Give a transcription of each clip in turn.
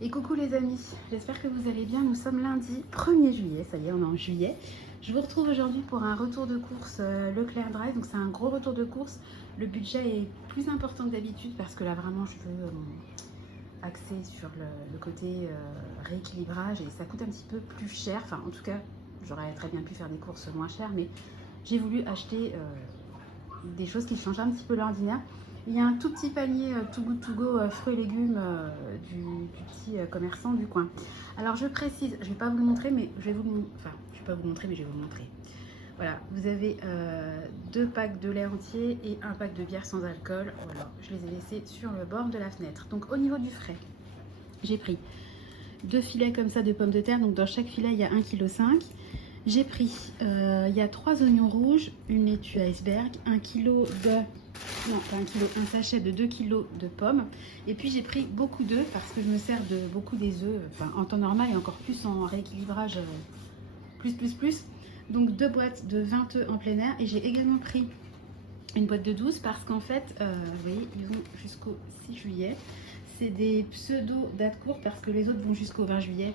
Et coucou les amis, j'espère que vous allez bien. Nous sommes lundi 1er juillet, ça y est, on est en juillet. Je vous retrouve aujourd'hui pour un retour de course Leclerc Drive. Donc c'est un gros retour de course. Le budget est plus important que d'habitude parce que là vraiment je veux axer sur le côté rééquilibrage et ça coûte un petit peu plus cher. Enfin en tout cas, j'aurais très bien pu faire des courses moins chères, mais j'ai voulu acheter des choses qui changent un petit peu l'ordinaire. Il y a un tout petit panier Too Good To Go fruits et légumes du petit commerçant du coin. Alors je précise, je ne vais pas vous le montrer, mais je vais vous le enfin, je vais pas vous le montrer, mais je vais vous le montrer. Voilà, vous avez 2 packs de lait entier et un pack de bière sans alcool. Voilà, je les ai laissés sur le bord de la fenêtre. Donc au niveau du frais, j'ai pris 2 filets comme ça de pommes de terre. Donc dans chaque filet, il y a 1,5 kg. J'ai pris, il y a 3 oignons rouges, une laitue iceberg, 1 kg de... Non, pas 1 kg, un sachet de 2 kg de pommes. Et puis j'ai pris beaucoup d'œufs parce que je me sers de beaucoup des œufs, enfin en temps normal et encore plus en rééquilibrage plus. Donc 2 boîtes de 20 œufs en plein air. Et j'ai également pris une boîte de 12 parce qu'en fait, vous voyez, ils vont jusqu'au 6 juillet. C'est des pseudo dates courtes parce que les autres vont jusqu'au 20 juillet.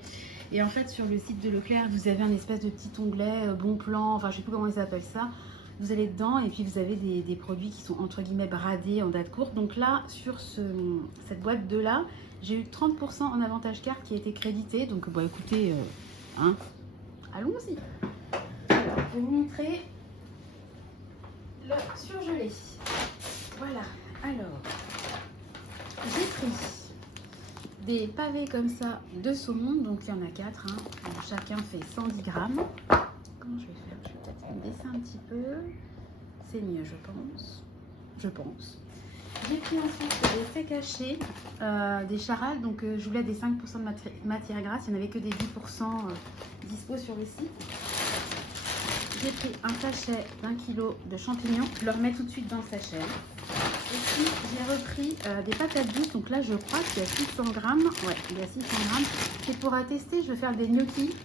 Et en fait, sur le site de Leclerc, vous avez un espèce de petit onglet bon plan, enfin je sais plus comment ils appellent ça. Vous allez dedans et puis vous avez des produits qui sont entre guillemets bradés en date courte. Donc là, sur cette boîte de là, j'ai eu 30% en avantage carte qui a été crédité. Donc bon, écoutez, hein, allons-y. Alors, je vais vous montrer le surgelé. Voilà, alors, j'ai pris des pavés comme ça de saumon. Donc il y en a 4, hein. Donc, chacun fait 110 grammes. Comment je vais faire? Je vais peut-être me baisser un petit peu. C'est mieux, je pense. J'ai pris ensuite des steaks hachés, des charales. Donc je voulais des 5% de matière grasse. Il n'y en avait que des 10% dispo sur le site. J'ai pris un sachet d'1 kg de champignons. Je le remets tout de suite dans le sachet. Et puis j'ai repris des patates douces. Donc là je crois qu'il y a 600 grammes. Ouais, il y a 600 grammes. C'est pour tester, je vais faire des gnocchis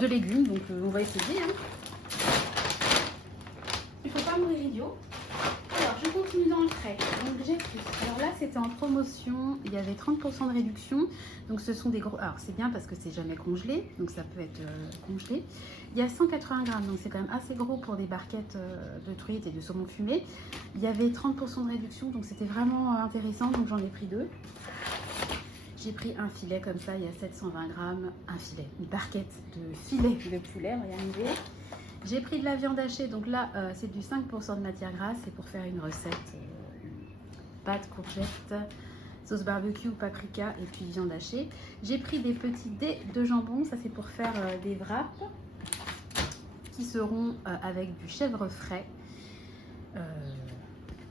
de légumes, donc on va essayer. Hein. Il ne faut pas mourir idiot. Alors je continue dans le frais. Donc j'ai pris. Alors là c'était en promotion, il y avait 30% de réduction. Donc ce sont des gros. Alors c'est bien parce que c'est jamais congelé, donc ça peut être congelé. Il y a 180 grammes, donc c'est quand même assez gros pour des barquettes de truites et de saumon fumé. Il y avait 30% de réduction, donc c'était vraiment intéressant, donc j'en ai pris 2. J'ai pris un filet comme ça, il y a 720 grammes, un filet, une barquette de filet de poulet, on va y arriver. J'ai pris de la viande hachée, donc là c'est du 5% de matière grasse, c'est pour faire une recette pâtes, courgettes, sauce barbecue, paprika et puis viande hachée. J'ai pris des petits dés de jambon, ça c'est pour faire des wraps qui seront avec du chèvre frais.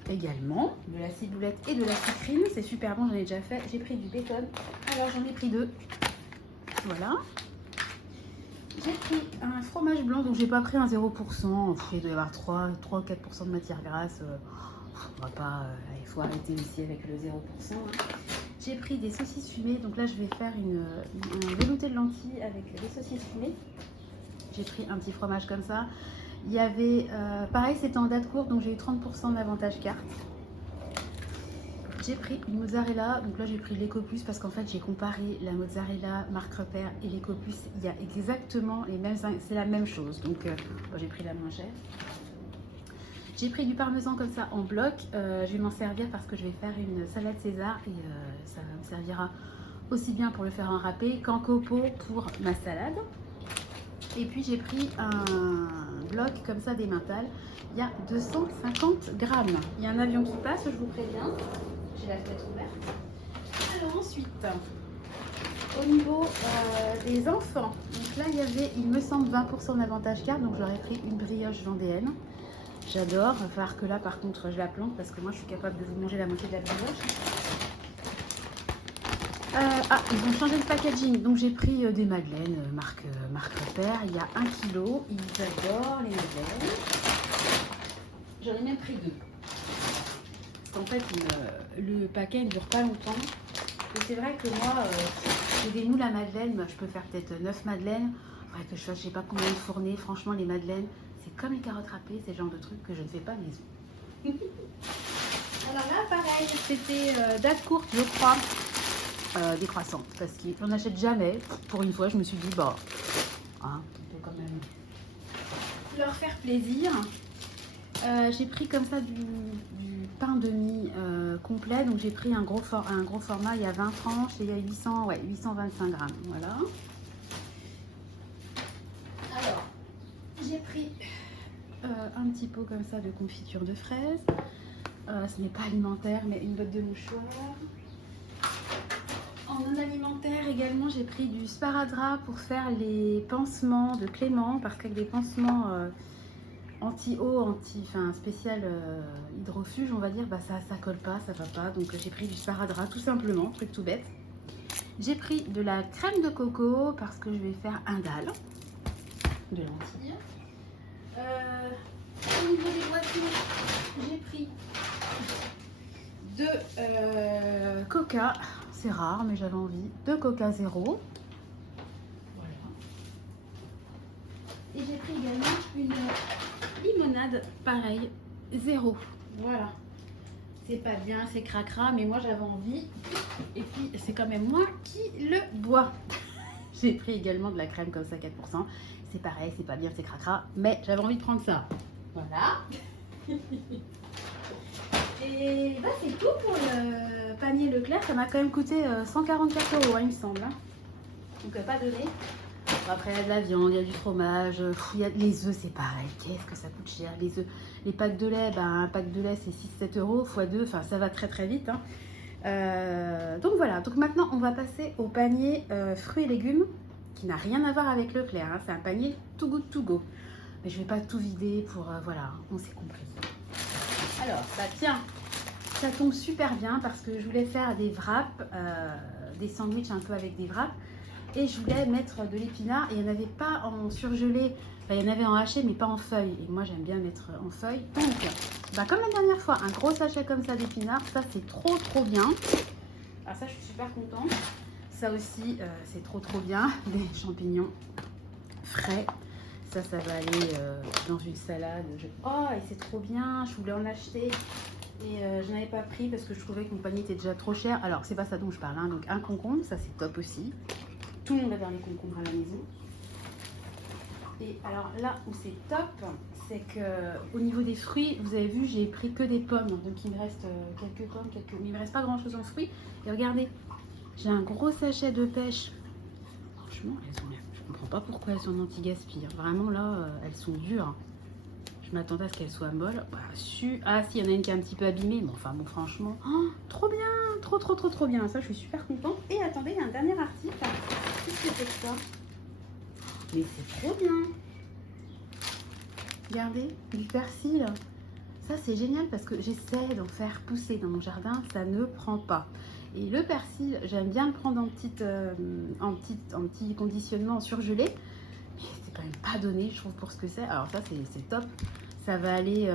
Également de la ciboulette et de la sucrine, c'est super bon, j'en ai déjà fait. J'ai pris du bacon, alors j'en ai pris 2. Voilà. J'ai pris un fromage blanc, donc j'ai pas pris un 0%. Il doit y avoir 3 ou 4% de matière grasse. On va pas, il faut arrêter aussi avec le 0%. Hein. J'ai pris des saucisses fumées, donc là je vais faire un velouté de lentilles avec des saucisses fumées. J'ai pris un petit fromage comme ça. Il y avait, pareil, c'était en date courte, donc j'ai eu 30% d'avantage carte. J'ai pris une mozzarella, donc là j'ai pris l'Ecopus parce qu'en fait j'ai comparé la mozzarella marque repère et l'Ecopus. Il y a exactement les mêmes, c'est la même chose, donc bon, j'ai pris la moins chère. J'ai pris du parmesan comme ça en bloc. Je vais m'en servir parce que je vais faire une salade César et ça me servira aussi bien pour le faire en râpé qu'en copeaux pour ma salade. Et puis j'ai pris un bloc comme ça d'emmental. Il y a 250 grammes. Il y a un avion qui passe, je vous préviens. J'ai la fenêtre ouverte. Alors ensuite, au niveau des enfants, donc là il y avait, il me semble, 20% d'avantage carte. Donc j'aurais pris une brioche vendéenne. J'adore. Il va falloir que là par contre je la plante parce que moi je suis capable de vous manger la moitié de la brioche. Ils ont changé le packaging, donc j'ai pris des madeleines marque repère. Il y a 1 kg, ils adorent les madeleines. J'en ai même pris 2. Parce qu'en fait, le paquet ne dure pas longtemps. Et c'est vrai que moi, j'ai des moules à madeleine, je peux faire peut-être 9 madeleines. Il faudrait que je fasse, je sais pas combien de fournées. Franchement, les madeleines, c'est comme les carottes râpées, c'est le genre de truc que je ne fais pas maison. Alors là, pareil, c'était date courte, je crois. des croissants parce qu'on n'achète jamais. Pour une fois, je me suis dit, bah, hein, on peut quand même leur faire plaisir. J'ai pris comme ça du pain de mie complet, donc j'ai pris un gros format, il y a 20 tranches et il y a 825 grammes, voilà. Alors, j'ai pris un petit pot comme ça de confiture de fraises. Ce n'est pas alimentaire, mais une botte de mouchoirs. En non alimentaire également, j'ai pris du sparadrap pour faire les pansements de Clément, parce qu'avec des pansements anti-eau, enfin spécial hydrofuge, on va dire, bah ça colle pas, ça va pas. Donc j'ai pris du sparadrap tout simplement, truc tout bête. J'ai pris de la crème de coco parce que je vais faire un dalle de lentilles. Au niveau des boissons, j'ai pris de coca, c'est rare mais j'avais envie, de coca zéro. Voilà. Et j'ai pris également une limonade, pareil, zéro. Voilà. C'est pas bien, c'est cracra, mais moi j'avais envie. Et puis c'est quand même moi qui le bois. J'ai pris également de la crème comme ça, 4%. C'est pareil, c'est pas bien, c'est cracra, mais j'avais envie de prendre ça. Voilà. Et bah, c'est tout pour le panier Leclerc. Ça m'a quand même coûté 144 €, hein, il me semble. Hein. Donc pas donné. Après, il y a de la viande, il y a du fromage, il y a les œufs, c'est pareil. Qu'est-ce que ça coûte cher, les œufs. Les packs de lait, bah, un pack de lait, c'est 6-7 € x 2. Enfin, ça va très très vite. Hein. Donc voilà. Donc maintenant, on va passer au panier fruits et légumes qui n'a rien à voir avec Leclerc. Hein. C'est un panier Too Good To Go. Mais je ne vais pas tout vider pour... voilà, on s'est compris. Alors, bah tiens, ça tombe super bien parce que je voulais faire des wraps, des sandwichs un peu avec des wraps. Et je voulais mettre de l'épinard et il n'y en avait pas en surgelé, enfin, il y en avait en haché mais pas en feuilles. Et moi j'aime bien mettre en feuilles. Donc, bah, comme la dernière fois, un gros sachet comme ça d'épinards, ça c'est trop bien. Alors ça je suis super contente. Ça aussi c'est trop bien. Des champignons frais. Ça va aller dans une salade. Oh et c'est trop bien, je voulais en acheter. Et je n'avais pas pris parce que je trouvais que mon panier était déjà trop cher. Alors c'est pas ça dont je parle, hein. Donc un concombre, ça c'est top aussi. Tout le monde va faire les concombres à la maison. Et alors là où c'est top, c'est que au niveau des fruits, vous avez vu, j'ai pris que des pommes. Donc il me reste quelques pommes, mais il me reste pas grand chose en fruits. Et regardez, j'ai un gros sachet de pêche. Franchement, je comprends pas pourquoi elles sont anti-gaspi. Vraiment là, elles sont dures. Je m'attendais à ce qu'elles soient molles. Bah, ah si, il y en a une qui est un petit peu abîmée. Mais enfin bon, franchement, oh, trop bien, trop bien. Ça, je suis super contente. Et attendez, il y a un dernier article. Qu'est-ce que c'est que ça? Mais c'est trop bien. Regardez, du persil. Ça, c'est génial parce que j'essaie d'en faire pousser dans mon jardin. Ça ne prend pas. Et le persil, j'aime bien le prendre en petit conditionnement surgelé. Mais c'est quand même pas donné, je trouve, pour ce que c'est. Alors ça, c'est top. Ça va aller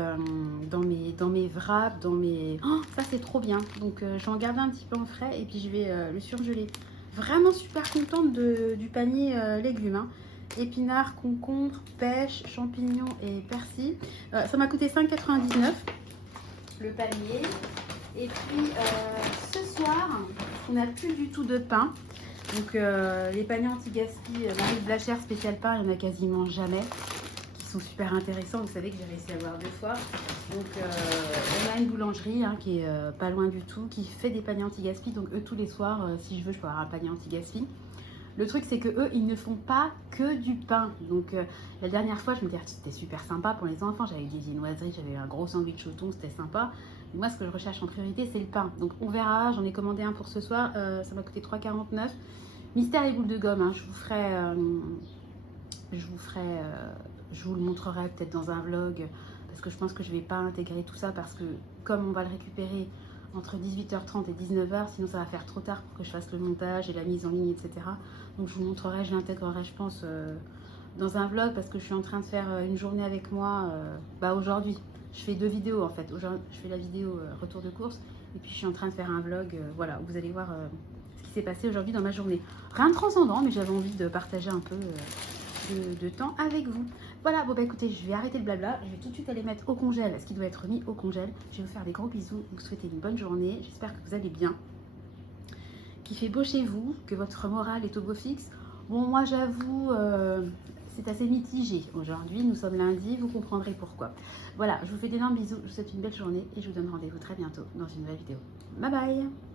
dans mes wraps, dans mes... Oh, ça, c'est trop bien. Donc, je vais en garder un petit peu en frais et puis je vais le surgeler. Vraiment super contente du panier légumes. Hein. Épinards, concombres, pêche, champignons et persil. Ça m'a coûté 5,99 € le panier. Et puis, ce soir, on n'a plus du tout de pain. Donc, les paniers anti-gaspi, Marie Blachère spécial pain, il n'y en a quasiment jamais. Qui sont super intéressants. Vous savez que j'ai réussi à avoir 2 fois. Donc, on a une boulangerie hein, qui est pas loin du tout, qui fait des paniers anti-gaspi. Donc, eux, tous les soirs, si je veux, je peux avoir un panier anti-gaspi. Le truc, c'est que eux, ils ne font pas que du pain. Donc, la dernière fois, je me disais, c'était super sympa pour les enfants. J'avais des viennoiseries, j'avais un gros sandwich au thon, c'était sympa. Et moi, ce que je recherche en priorité, c'est le pain. Donc, on verra. J'en ai commandé un pour ce soir. Ça m'a coûté 3,49 €. Mystère et boules de gomme. Hein. Je vous le montrerai peut-être dans un vlog. Parce que je pense que je ne vais pas intégrer tout ça. Parce que comme on va le récupérer entre 18h30 et 19h, sinon ça va faire trop tard pour que je fasse le montage et la mise en ligne, etc. Donc je vous montrerai, je l'intégrerai, je pense, dans un vlog parce que je suis en train de faire une journée avec moi aujourd'hui. Je fais 2 vidéos en fait. Je fais la vidéo retour de course et puis je suis en train de faire un vlog. Voilà, vous allez voir ce qui s'est passé aujourd'hui dans ma journée. Rien de transcendant, mais j'avais envie de partager un peu de temps avec vous. Voilà, bon bah écoutez, je vais arrêter le blabla. Je vais tout de suite aller mettre au congèle ce qui doit être mis au congèle. Je vais vous faire des gros bisous, vous souhaiter une bonne journée. J'espère que vous allez bien. qu'il fait beau chez vous, que votre morale est au beau fixe. Bon, moi j'avoue, c'est assez mitigé aujourd'hui. Nous sommes lundi, vous comprendrez pourquoi. Voilà, je vous fais d'énormes bisous, je vous souhaite une belle journée et je vous donne rendez-vous très bientôt dans une nouvelle vidéo. Bye bye!